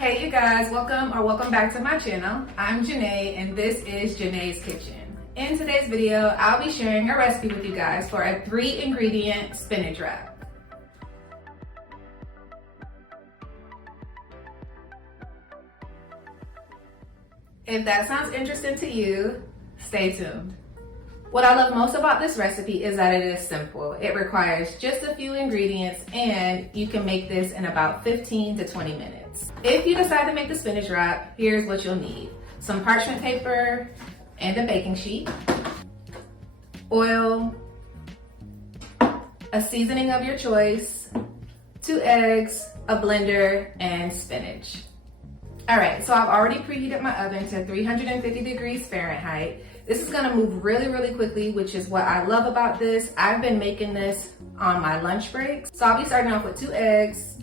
Hey you guys, welcome back to my channel. I'm Janae and this is Janai's Kitchen. In today's video, I'll be sharing a recipe with you guys for a 3-ingredient spinach wrap. If that sounds interesting to you, stay tuned. What I love most about this recipe is that it is simple. It requires just a few ingredients and you can make this in about 15 to 20 minutes. If you decide to make the spinach wrap, here's what you'll need. Some parchment paper and a baking sheet, oil, a seasoning of your choice, 2 eggs, a blender, and spinach. All right, so I've already preheated my oven to 350 degrees Fahrenheit. This is gonna move really quickly, which is what I love about this. I've been making this on my lunch breaks. So I'll be starting off with 2 eggs.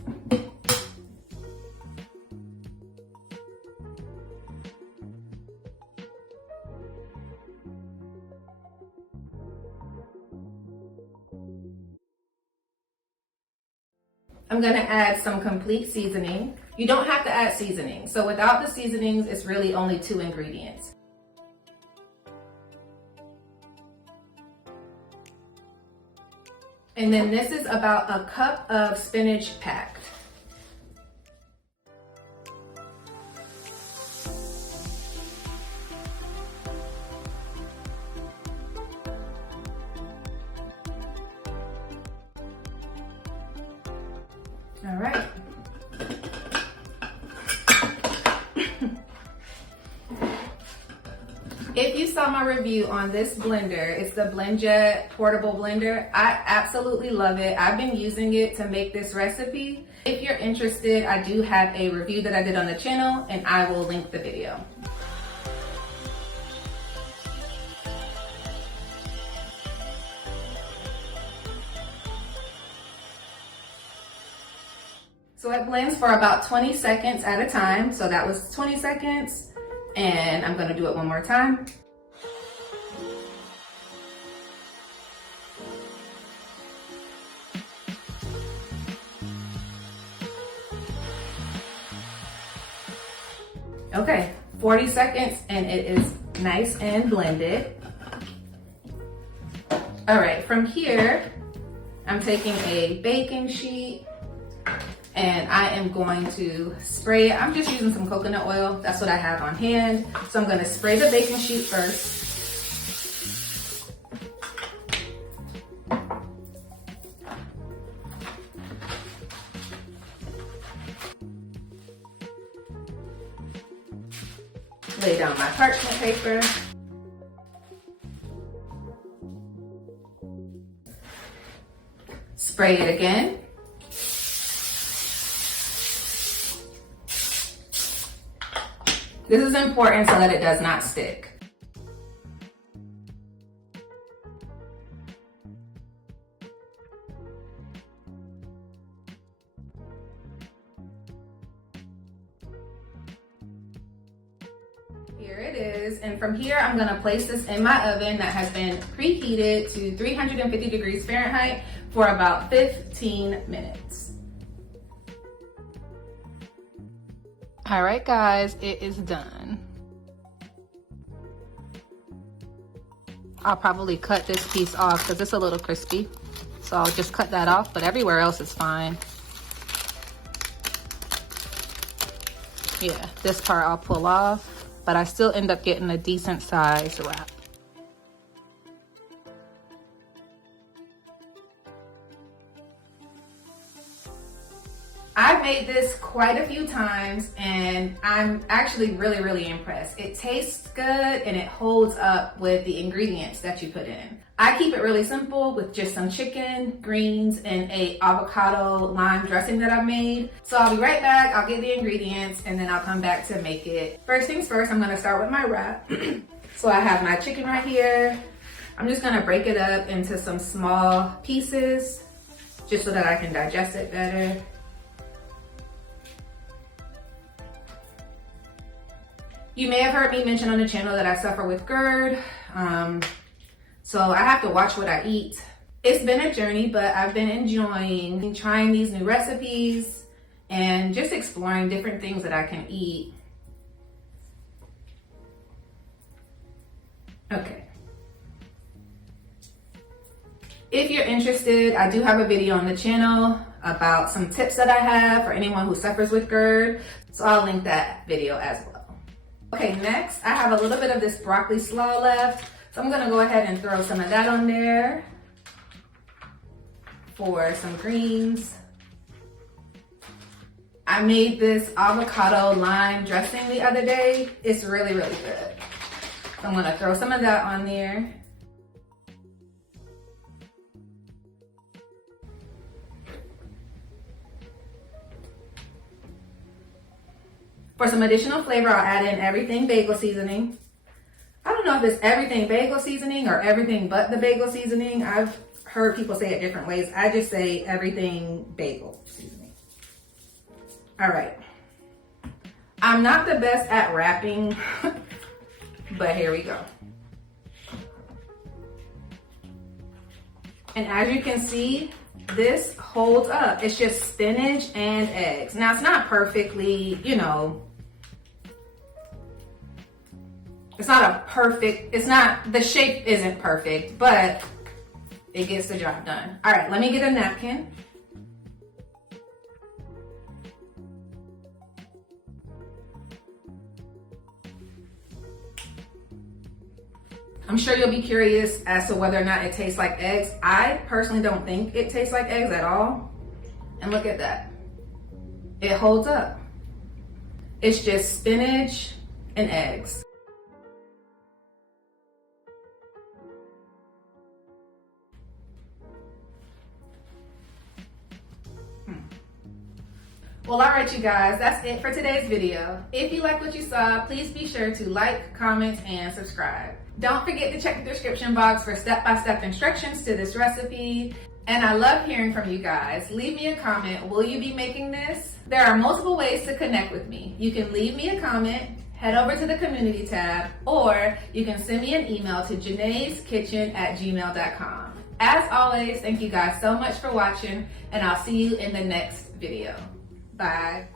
I'm gonna add some complete seasoning. You don't have to add seasoning. So without the seasonings, it's really only 2 ingredients. And then this is about a cup of spinach packed. All right. If you saw my review on this blender, it's the Blendjet portable blender. I absolutely love it. I've been using it to make this recipe. If you're interested, I do have a review that I did on the channel and I will link the video. So it blends for about 20 seconds at a time. So that was 20 seconds. And I'm gonna do it one more time. Okay, 40 seconds and it is nice and blended. All right, from here, I'm taking a baking sheet and I am going to spray it. I'm just using some coconut oil. That's what I have on hand. So I'm gonna spray the baking sheet first. Lay down my parchment paper. Spray it again. This is important so that it does not stick. Here it is, and from here I'm gonna place this in my oven that has been preheated to 350 degrees Fahrenheit for about 15 minutes. All right, guys, it is done. I'll probably cut this piece off because it's a little crispy. So I'll just cut that off, but everywhere else is fine. Yeah, this part I'll pull off, but I still end up getting a decent size wrap. I've made this quite a few times and I'm actually really impressed. It tastes good and it holds up with the ingredients that you put in. I keep it really simple with just some chicken, greens, and a avocado lime dressing that I've made. So I'll be right back, I'll get the ingredients, and then I'll come back to make it. First things first, I'm gonna start with my wrap. So I have my chicken right here. I'm just gonna break it up into some small pieces just so that I can digest it better. You may have heard me mention on the channel that I suffer with GERD. So I have to watch what I eat. It's been a journey, but I've been enjoying trying these new recipes and just exploring different things that I can eat. Okay. If you're interested, I do have a video on the channel about some tips that I have for anyone who suffers with GERD. So I'll link that video as well. Okay, next I have a little bit of this broccoli slaw left. So I'm gonna go ahead and throw some of that on there for some greens. I made this avocado lime dressing the other day. It's really, really good. So I'm gonna throw some of that on there. For some additional flavor, I'll add in everything bagel seasoning. I don't know if it's everything bagel seasoning or everything but the bagel seasoning. I've heard people say it different ways. I just say everything bagel seasoning. All right. I'm not the best at wrapping, but here we go. And as you can see, this holds up. It's just spinach and eggs. Now it's not perfectly, you know, it's not a perfect, the shape isn't perfect, but it gets the job done. All right, let me get a napkin. I'm sure you'll be curious as to whether or not it tastes like eggs. I personally don't think it tastes like eggs at all. And look at that. It holds up. It's just spinach and eggs. Well, all right, you guys, that's it for today's video. If you like what you saw, please be sure to like, comment, and subscribe. Don't forget to check the description box for step-by-step instructions to this recipe. And I love hearing from you guys. Leave me a comment. Will you be making this? There are multiple ways to connect with me. You can leave me a comment, head over to the community tab, or you can send me an email to janaiskitchen@gmail.com. As always, thank you guys so much for watching, and I'll see you in the next video. Bye.